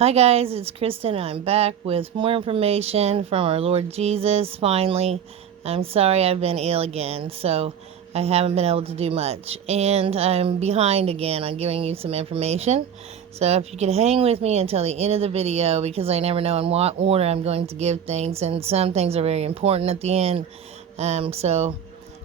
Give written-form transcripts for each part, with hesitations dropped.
Hi guys, it's Kristen. I'm back with more information from our Lord Jesus, finally. I'm sorry I've been ill again, so I haven't been able to do much. And I'm behind again on giving you some information. So if you could hang with me until the end of the video, because I never know in what order I'm going to give things, and some things are very important at the end. So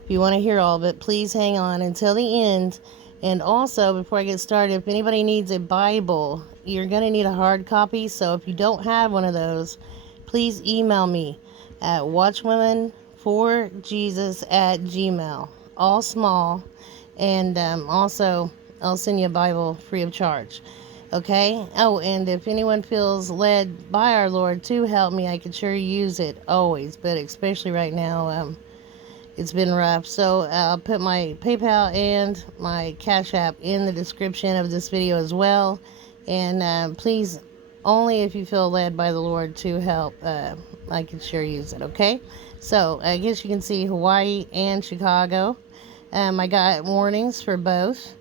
if you want to hear all of it, please hang on until the end. And also, before I get started, if anybody needs a Bible, you're going to need a hard copy. So if you don't have one of those, please email me at watchwomanforjesus@gmail.com. All small. And also, I'll send you a Bible free of charge. Okay? Oh, and if anyone feels led by our Lord to help me, I could sure use it always. But especially right now, it's been rough. So I'll put my PayPal and my Cash App in the description of this video as well. And please, only if you feel led by the Lord to help, I can sure use it, okay? So I guess you can see Hawaii and Chicago. I got warnings for both.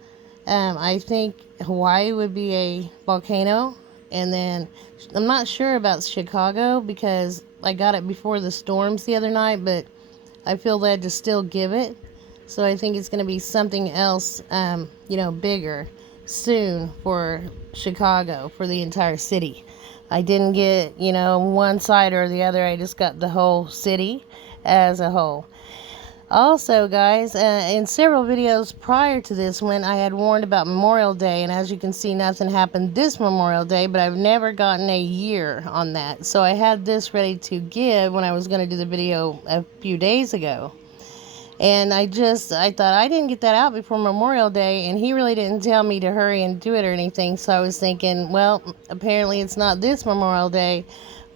I think Hawaii would be a volcano. And then I'm not sure about Chicago because I got it before the storms the other night, but I feel led to still give it. So I think it's going to be something else, bigger soon for Chicago, for the entire city. I didn't get, one side or the other. I just got the whole city as a whole. Also, guys, in several videos prior to this one, I had warned about Memorial Day, and as you can see, nothing happened this Memorial Day, but I've never gotten a year on that. So I had this ready to give when I was going to do the video a few days ago. And I thought I didn't get that out before Memorial Day, and he really didn't tell me to hurry and do it or anything. So I was thinking, well, apparently it's not this Memorial Day,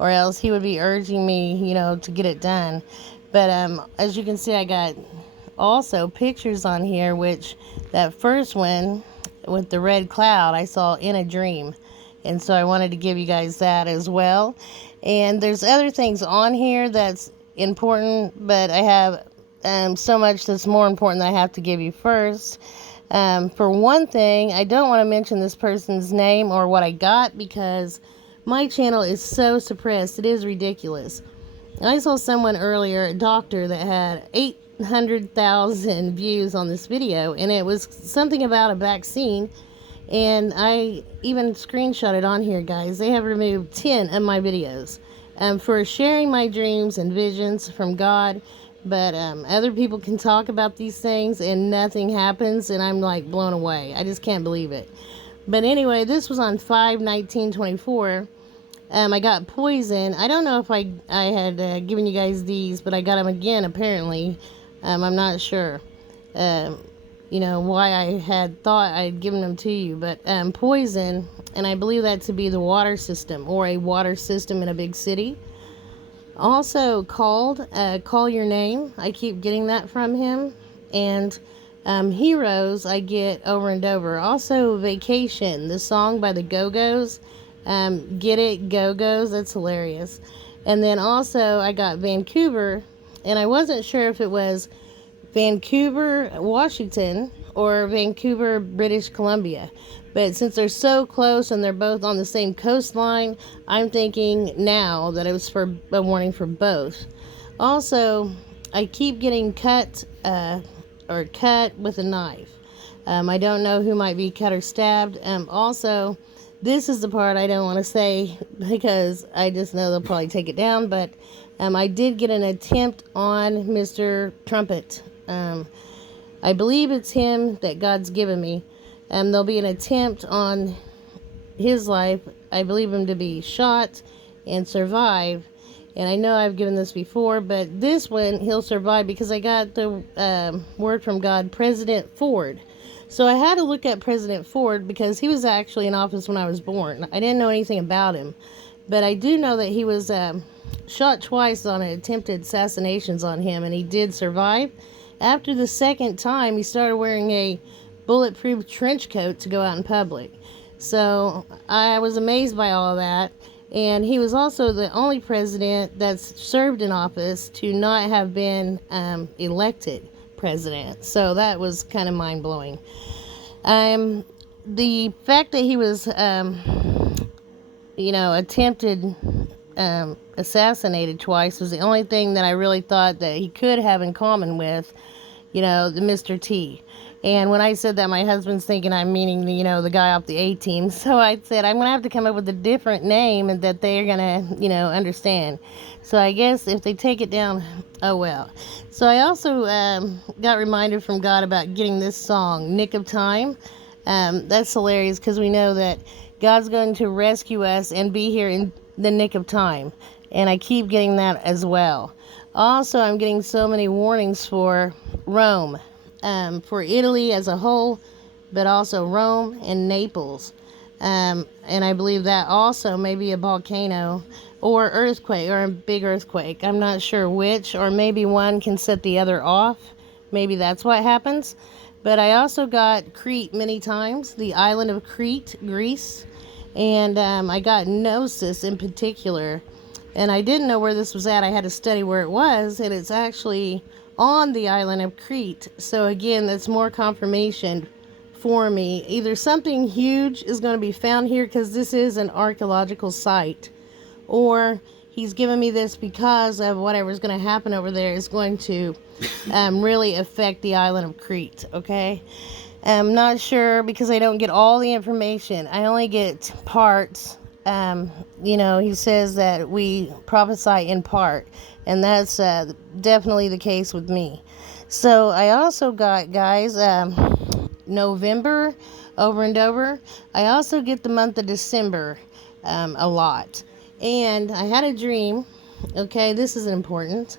or else he would be urging me, to get it done. But as you can see, I got also pictures on here, which that first one with the red cloud I saw in a dream. And so I wanted to give you guys that as well. And there's other things on here that's important, but I have so much that's more important that I have to give you first. For one thing, I don't want to mention this person's name or what I got because my channel is so suppressed. It is ridiculous. I saw someone earlier, a doctor, that had 800,000 views on this video, and it was something about a vaccine, and I even screenshot it on here, guys. They have removed 10 of my videos for sharing my dreams and visions from God, but other people can talk about these things and nothing happens, and I'm like blown away. I just can't believe it. But anyway, this was on 5/19/24. I got poison. I don't know if I had given you guys these, but I got them again, apparently. I'm not sure, why I had thought I'd given them to you. But poison, and I believe that to be the water system, or a water system in a big city. Also called, Call Your Name. I keep getting that from him. And Heroes I get over and over. Also Vacation, the song by the Go-Go's. Get it, Go-Go's, that's hilarious. And then also I got Vancouver, and I wasn't sure if it was Vancouver, Washington, or Vancouver, British Columbia. But since they're so close and they're both on the same coastline, I'm thinking now that it was for a warning for both. Also, I keep getting cut with a knife. I don't know who might be cut or stabbed. Also, this is the part I don't want to say because I just know they'll probably take it down, but I did get an attempt on Mr. Trumpet. I believe it's him that God's given me. There'll be an attempt on his life. I believe him to be shot and survive. And I know I've given this before, but this one, he'll survive because I got the word from God, President Ford. So I had to look at President Ford because he was actually in office when I was born. I didn't know anything about him, but I do know that he was shot twice on attempted assassinations on him, and he did survive. After the second time, he started wearing a bulletproof trench coat to go out in public. So I was amazed by all of that. And he was also the only president that's served in office to not have been elected president. So that was kind of mind-blowing. The fact that he was attempted assassinated twice was the only thing that I really thought that he could have in common with, the Mr. T. And when I said that, my husband's thinking I'm meaning the guy off the A-Team. So I said I'm going to have to come up with a different name and that they're going to, understand. So I guess if they take it down, oh well. So I also got reminded from God about getting this song, Nick of Time. That's hilarious because we know that God's going to rescue us and be here in the nick of time. And I keep getting that as well. Also, I'm getting so many warnings for Rome, for Italy as a whole, but also Rome and Naples. And I believe that also may be a volcano or earthquake or a big earthquake. I'm not sure which, or maybe one can set the other off. Maybe that's what happens. But I also got Crete many times, the island of Crete, Greece. And I got Gnosis in particular. And I didn't know where this was at. I had to study where it was. And it's actually on the island of Crete. So again, that's more confirmation for me. Either something huge is going to be found here because this is an archaeological site, or he's given me this because of whatever's going to happen over there is going to really affect the island of Crete, okay? I'm not sure because I don't get all the information. I only get parts. He says that we prophesy in part, and that's definitely the case with me. So I also got, guys, November over and over. I also get the month of December a lot. And I had a dream, okay, this is important,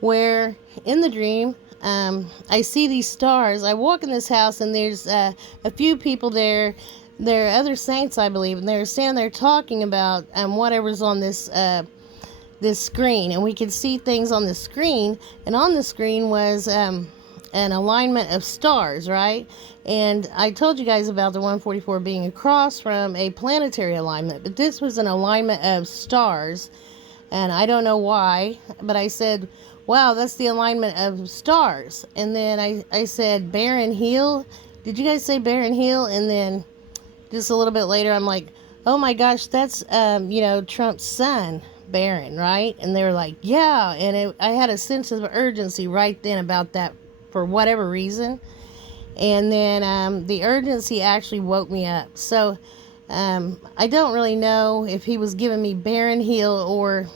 where in the dream, I see these stars. I walk in this house and there's a few people there. There are other saints, I believe, and they're standing there talking about whatever's on this screen. And we could see things on the screen, and on the screen was an alignment of stars, right? And I told you guys about the 144 being across from a planetary alignment, but this was an alignment of stars, and I don't know why, but I said, wow, that's the alignment of stars. And then I said, Barron Hill. Did you guys say Barron Hill? And then just a little bit later, I'm like, oh my gosh, that's, Trump's son, Barron, right? And they were like, yeah. And I had a sense of urgency right then about that for whatever reason. And then the urgency actually woke me up. So I don't really know if he was giving me Barron Hill, or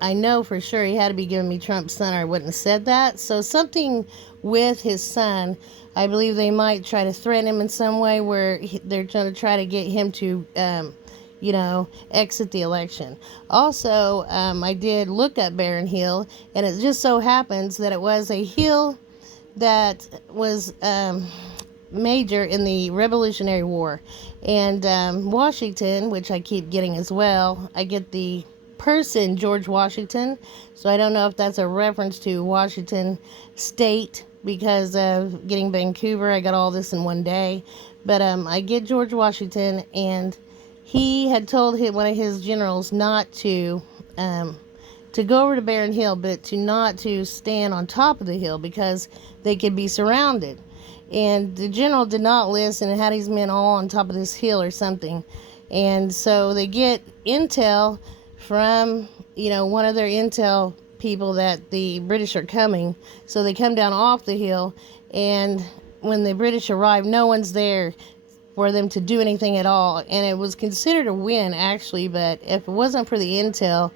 I know for sure he had to be giving me Trump's son, or I wouldn't have said that. So something with his son. I believe they might try to threaten him in some way where they're going to try to get him to, exit the election. Also, I did look up Barron Hill, and it just so happens that it was a hill that was major in the Revolutionary War. And Washington, which I keep getting as well, I get the person George Washington, so I don't know if that's a reference to Washington State, because of getting Vancouver, I got all this in one day. But I get George Washington, and he had told one of his generals not to go over to Barron Hill, but not to stand on top of the hill because they could be surrounded. And the general did not listen and had his men all on top of this hill or something. And so they get intel from, one of their intel people that the British are coming. So they come down off the hill, and when the British arrive, no one's there for them to do anything at all. And it was considered a win, actually, but if it wasn't for the intel,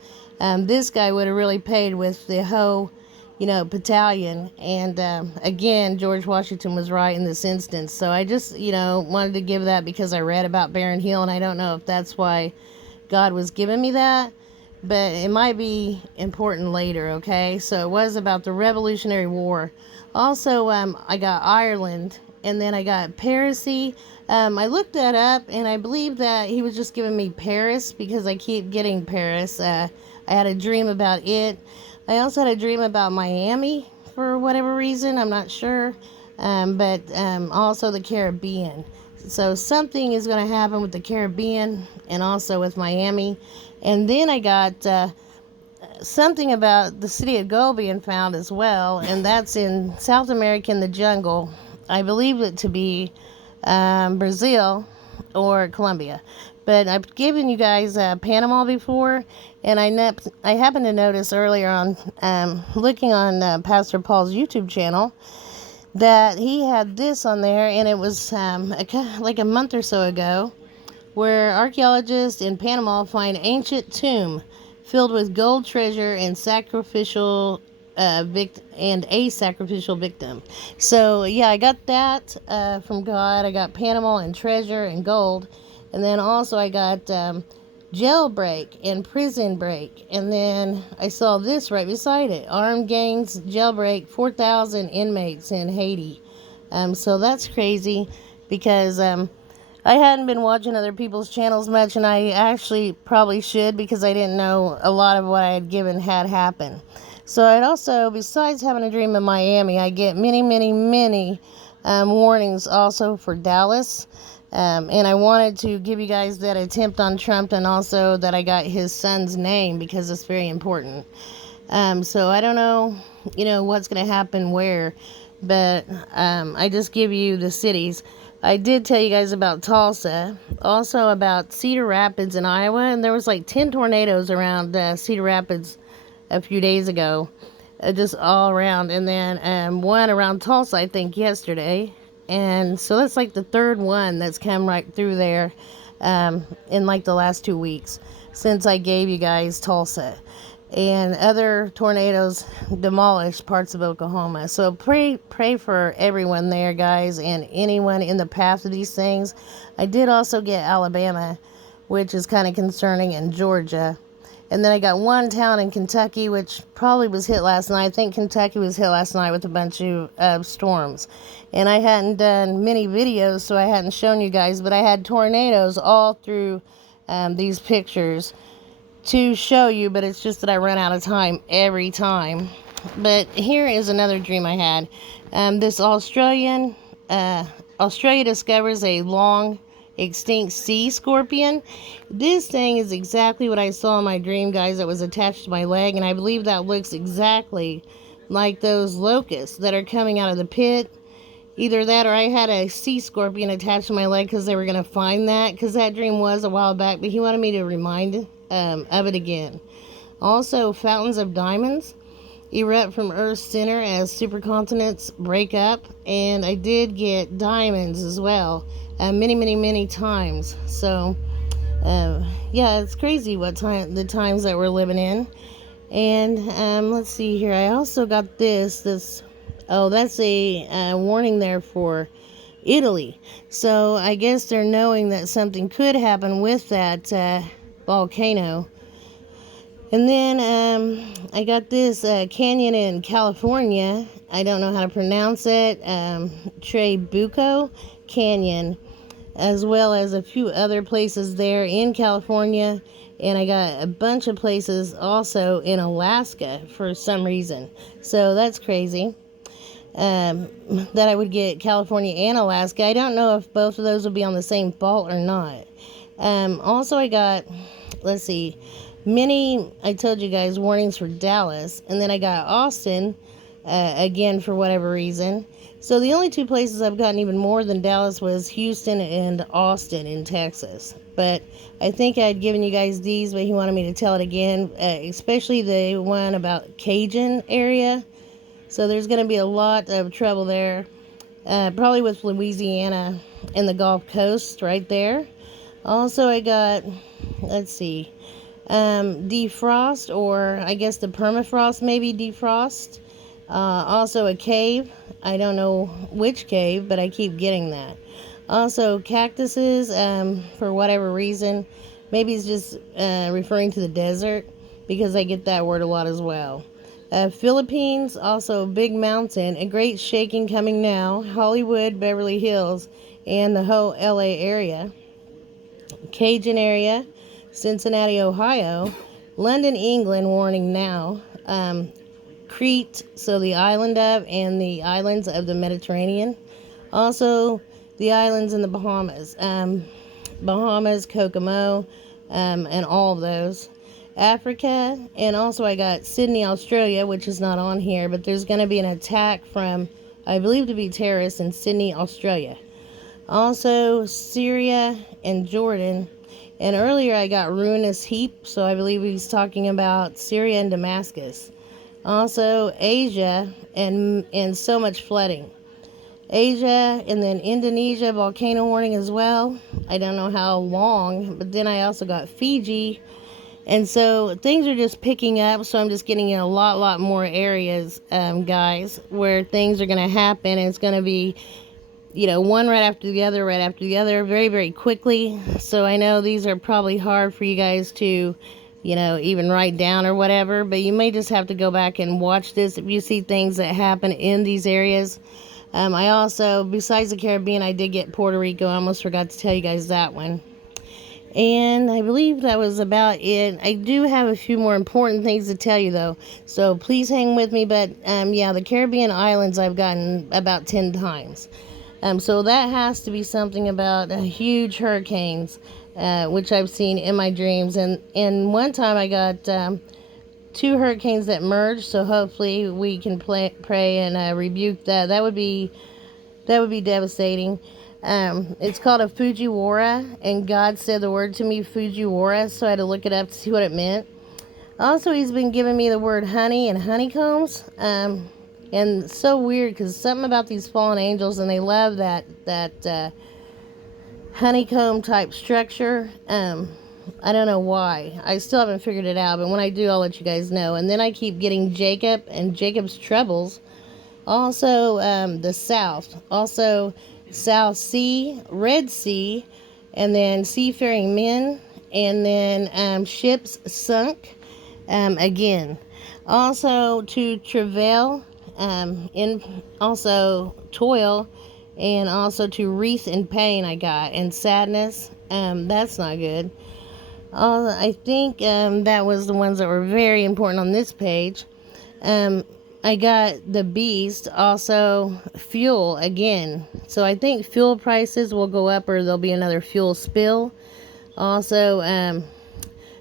this guy would have really paid with the whole, battalion. And again, George Washington was right in this instance. So I just, wanted to give that because I read about Barron Hill, and I don't know if that's why God was giving me that, but it might be important later, okay? So it was about the Revolutionary War. Also, I got Ireland, and then I got Parisy. I looked that up, and I believe that he was just giving me Paris because I keep getting Paris. I had a dream about it. I also had a dream about Miami for whatever reason. I'm not sure. But also the Caribbean. So something is going to happen with the Caribbean and also with Miami. And then I got something about the city of gold being found as well. And that's in South America in the jungle. I believe it to be Brazil or Colombia. But I've given you guys Panama before, and I happened to notice earlier on, looking on Pastor Paul's YouTube channel, that he had this on there, and it was like a month or so ago, where archaeologists in Panama find ancient tomb filled with gold treasure and sacrificial and a sacrificial victim. So yeah, I got that from God. I got Panama and treasure and gold, and then also I got jailbreak and prison break, and then I saw this right beside it: armed gangs jailbreak 4,000 inmates in Haiti. So that's crazy, because I hadn't been watching other people's channels much, and I actually probably should, because I didn't know a lot of what I had given had happened. So I'd also, besides having a dream in Miami, I get many, many, many warnings also for Dallas. And I wanted to give you guys that attempt on Trump, and also that I got his son's name, because it's very important. So I don't know, what's going to happen where, but I just give you the cities. I did tell you guys about Tulsa, also about Cedar Rapids in Iowa, and there was like 10 tornadoes around Cedar Rapids a few days ago, just all around, and then one around Tulsa, I think, yesterday. And so that's like the third one that's come right through there in like the last 2 weeks since I gave you guys Tulsa. And other tornadoes demolished parts of Oklahoma. So pray for everyone there, guys, and anyone in the path of these things. I did also get Alabama, which is kind of concerning, and Georgia. And then I got one town in Kentucky, which probably was hit last night. I think Kentucky was hit last night with a bunch of storms. And I hadn't done many videos, so I hadn't shown you guys, but I had tornadoes all through these pictures to show you, but it's just that I run out of time every time. But here is another dream I had. This Australia discovers a long extinct sea scorpion. This thing is exactly what I saw in my dream, guys, that was attached to my leg, and I believe that looks exactly like those locusts that are coming out of the pit. Either that, or I had a sea scorpion attached to my leg because they were going to find that, because that dream was a while back, but he wanted me to remind of it again. Also, fountains of diamonds erupt from Earth's center as supercontinents break up, and I did get diamonds as well, many, many, many times. So yeah, it's crazy the times that we're living in. And let's see here, I also got this that's a warning there for Italy. So I guess they're knowing that something could happen with that volcano. And then I got this canyon in California. I don't know how to pronounce it. Trabuco Canyon, as well as a few other places there in California. And I got a bunch of places also in Alaska for some reason. So that's crazy. That I would get California and Alaska. I don't know if both of those will be on the same fault or not. Also, I got, let's see, I told you guys, warnings for Dallas, and then I got Austin again for whatever reason. So the only two places I've gotten even more than Dallas was Houston and Austin in Texas. But I think I'd given you guys these, but he wanted me to tell it again, especially the one about Cajun area. So there's going to be a lot of trouble there, probably with Louisiana and the Gulf Coast right there. Also, I got, let's see, defrost, or I guess the permafrost maybe defrost. Also a cave. I don't know which cave, but I keep getting that. Also cactuses, for whatever reason. Maybe it's just referring to the desert, because I get that word a lot as well. Philippines, also big mountain, a great shaking coming now. Hollywood, Beverly Hills, and the whole LA area. Cajun area, Cincinnati, Ohio. London, England, warning now. Crete, so the island of, and the islands of the Mediterranean. Also, the islands in the Bahamas. Bahamas, Kokomo, and all of those. Africa, and also I got Sydney, Australia, which is not on here, but there's going to be an attack from, I believe to be terrorists, in Sydney, Australia. Also, Syria and Jordan. And earlier I got ruinous heap, so I believe he's talking about Syria and Damascus. Also Asia and so much flooding. Asia, and then Indonesia, volcano warning as well. I don't know how long, but then I also got Fiji. And so things are just picking up, so I'm just getting in a lot more areas, guys, where things are going to happen, and it's going to be, one right after the other, very, very quickly. So I know these are probably hard for you guys to, even write down or whatever, but you may just have to go back and watch this if you see things that happen in these areas. I also, besides the Caribbean, I did get Puerto Rico. I almost forgot to tell you guys that one. And I believe that was about it. I do have a few more important things to tell you, though. So please hang with me. But, the Caribbean islands I've gotten about 10 times. So that has to be something about huge hurricanes, which I've seen in my dreams. And one time I got 2 hurricanes that merged. So hopefully we can pray and rebuke that. That would be devastating. It's called a Fujiwara, and God said the word to me, Fujiwara, so I had to look it up to see what it meant. Also, he's been giving me the word honey and honeycombs, and it's so weird because something about these fallen angels, and they love that honeycomb type structure. I don't know why. I still haven't figured it out, but when I do, I'll let you guys know. And then I keep getting Jacob and Jacob's troubles. Also, the South. Also, South Sea, Red Sea, and then seafaring men, and then ships sunk again. Also, to travail, also toil, and also to wreath in pain I got, and sadness. That's not good. I think that was the ones that were very important on this page. I got the beast, also fuel again. So I think fuel prices will go up, or there'll be another fuel spill. Also,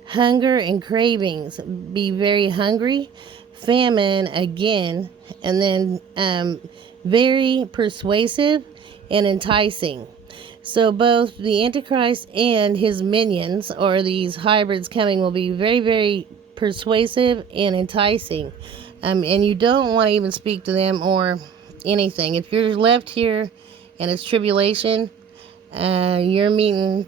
hunger and cravings. Be very hungry. Famine again. And then very persuasive and enticing. So both the Antichrist and his minions, or these hybrids coming, will be very, very persuasive and enticing. And you don't want to even speak to them or anything. If you're left here and it's tribulation, you're meeting,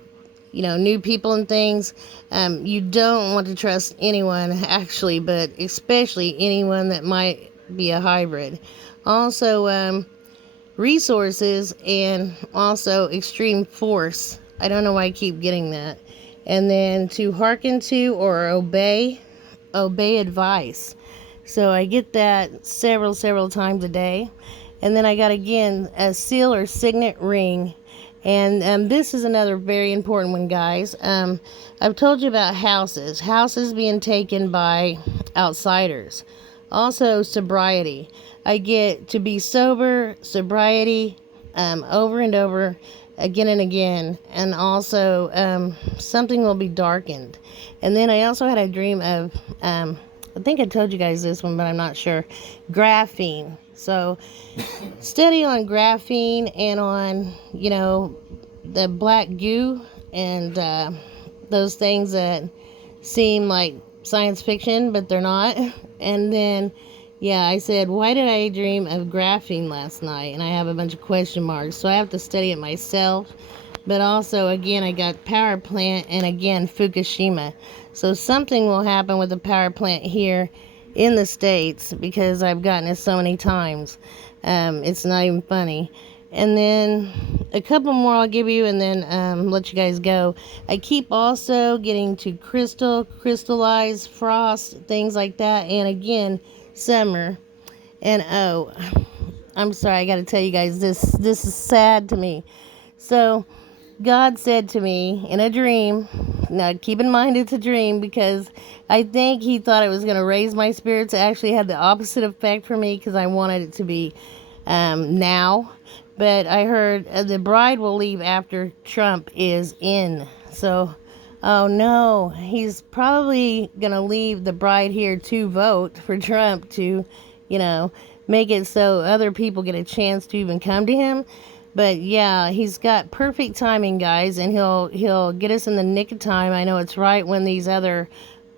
new people and things, you don't want to trust anyone, actually, but especially anyone that might be a hybrid. Also, resources, and also extreme force. I don't know why I keep getting that. And then to hearken to or obey advice. So I get that several times a day. And then I got, again, a seal or signet ring. And this is another very important one, guys. I've told you about houses being taken by outsiders. Also, sobriety. I get to be sober, sobriety, over and over, again and again. And also, something will be darkened. And then I also had a dream of, I think I told you guys this one, but I'm not sure. Graphene. So, study on graphene and on, the black goo and those things that seem like science fiction, but they're not. And then, I said, why did I dream of graphene last night? And I have a bunch of question marks. So I have to study it myself. But also, again, I got power plant and, again, Fukushima. So something will happen with the power plant here in the States because I've gotten it so many times. It's not even funny. And then a couple more I'll give you and then let you guys go. I keep also getting to crystallize, frost, things like that. And again, summer. And I'm sorry, I got to tell you guys, this is sad to me. So God said to me in a dream, now keep in mind it's a dream because I think he thought it was going to raise my spirits. It actually had the opposite effect for me because I wanted it to be now. But I heard the bride will leave after Trump is in. So, oh no, he's probably going to leave the bride here to vote for Trump to, make it so other people get a chance to even come to him. But yeah, he's got perfect timing, guys, and he'll get us in the nick of time. I know it's right when these other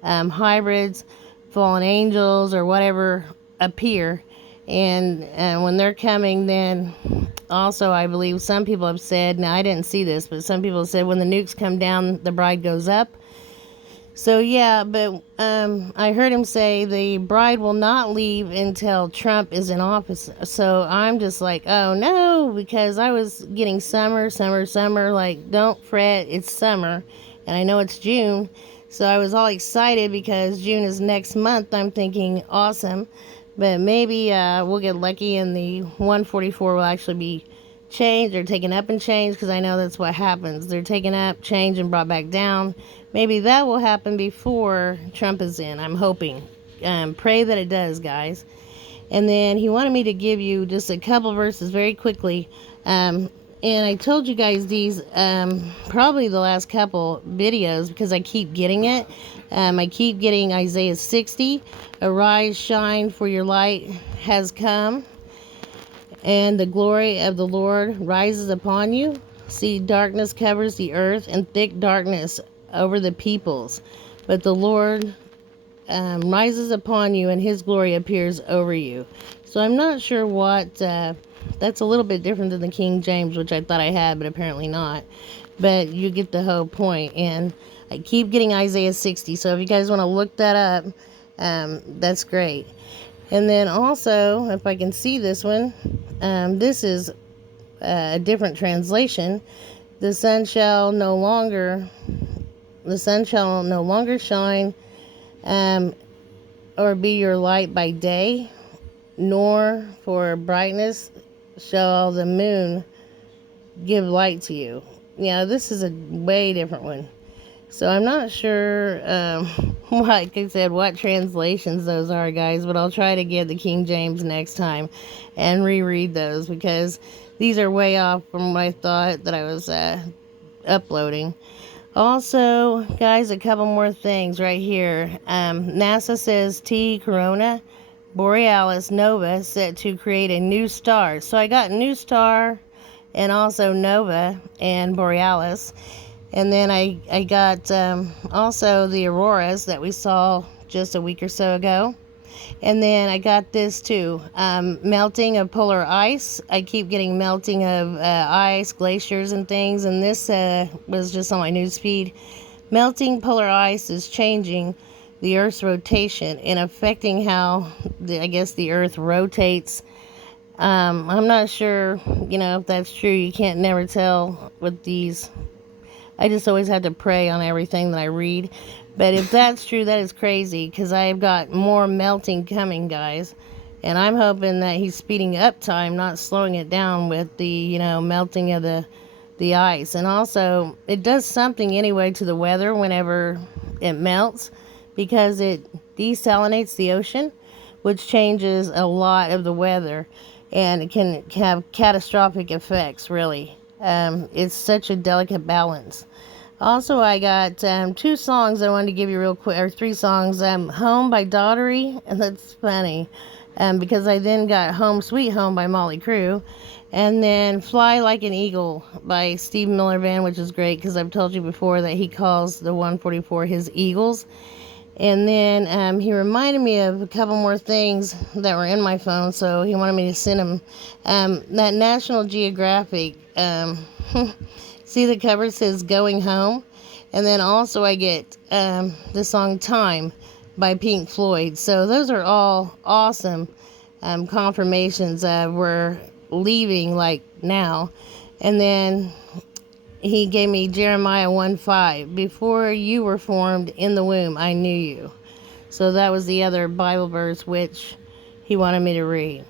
hybrids, fallen angels, or whatever appear, and when they're coming, then also I believe some people have said. Now I didn't see this, but some people have said when the nukes come down, the bride goes up. So yeah, but I heard him say the bride will not leave until Trump is in office. So I'm just like, oh no, because I was getting summer, like don't fret, it's summer, and I know it's June. So I was all excited because June is next month. I'm thinking awesome, but maybe we'll get lucky and the 144 will actually be changed or taken up and changed, because I know that's what happens. They're taken up, changed, and brought back down. Maybe that will happen before Trump is in. I'm hoping. Pray that it does, guys. And then he wanted me to give you just a couple verses very quickly. And I told you guys these probably the last couple videos because I keep getting it. I keep getting Isaiah 60. Arise, shine, for your light has come, and the glory of the Lord rises upon you. See, darkness covers the earth, and thick darkness over the peoples. But the Lord rises upon you, and his glory appears over you. So I'm not sure what, that's a little bit different than the King James, which I thought I had, but apparently not. But you get the whole point. And I keep getting Isaiah 60. So if you guys want to look that up, that's great. And then also, if I can see this one, this is a different translation. The sun shall no longer shine, or be your light by day, nor for brightness shall the moon give light to you. Yeah, this is a way different one. So I'm not sure, like I said, what translations those are, guys, but I'll try to get the King James next time and reread those, because these are way off from what I thought that I was uploading. Also, guys, a couple more things right here. NASA says T Corona Borealis Nova set to create a new star. So I got new star and also Nova and Borealis. And then I got also the auroras that we saw just a week or so ago. And then I got this too, melting of polar ice. I keep getting melting of ice, glaciers and things. And this was just on my news feed. Melting polar ice is changing the Earth's rotation and affecting how, I guess, the Earth rotates. I'm not sure, if that's true. You can't never tell with these. I just always have to pray on everything that I read. But if that's true, that is crazy, because I've got more melting coming, guys. And I'm hoping that he's speeding up time, not slowing it down with the, melting of the ice. And also, it does something anyway to the weather whenever it melts, because it desalinates the ocean, which changes a lot of the weather. And it can have catastrophic effects, really. It's such a delicate balance. Also, I got 2 songs I wanted to give you real quick, or 3 songs. Home by Daughtery, and that's funny, because I then got Home Sweet Home by Molly Crew, and then Fly Like an Eagle by Steve Miller Band, which is great, because I've told you before that he calls the 144 his Eagles. And then he reminded me of a couple more things that were in my phone, so he wanted me to send him that National Geographic. See, the cover says Going Home. And then also I get the song Time by Pink Floyd. So those are all awesome confirmations that we're leaving like now. And then he gave me Jeremiah 1:5. Before you were formed in the womb, I knew you. So that was the other Bible verse which he wanted me to read.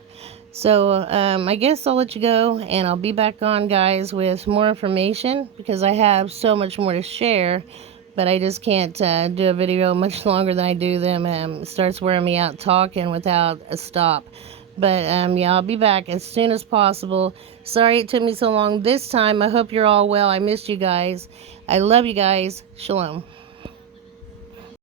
So I guess I'll let you go, and I'll be back on, guys, with more information, because I have so much more to share, but I just can't do a video much longer than I do them. It starts wearing me out talking without a stop. But yeah, I'll be back as soon as possible. Sorry it took me so long this time. I hope you're all well. I missed you guys. I love you guys. Shalom.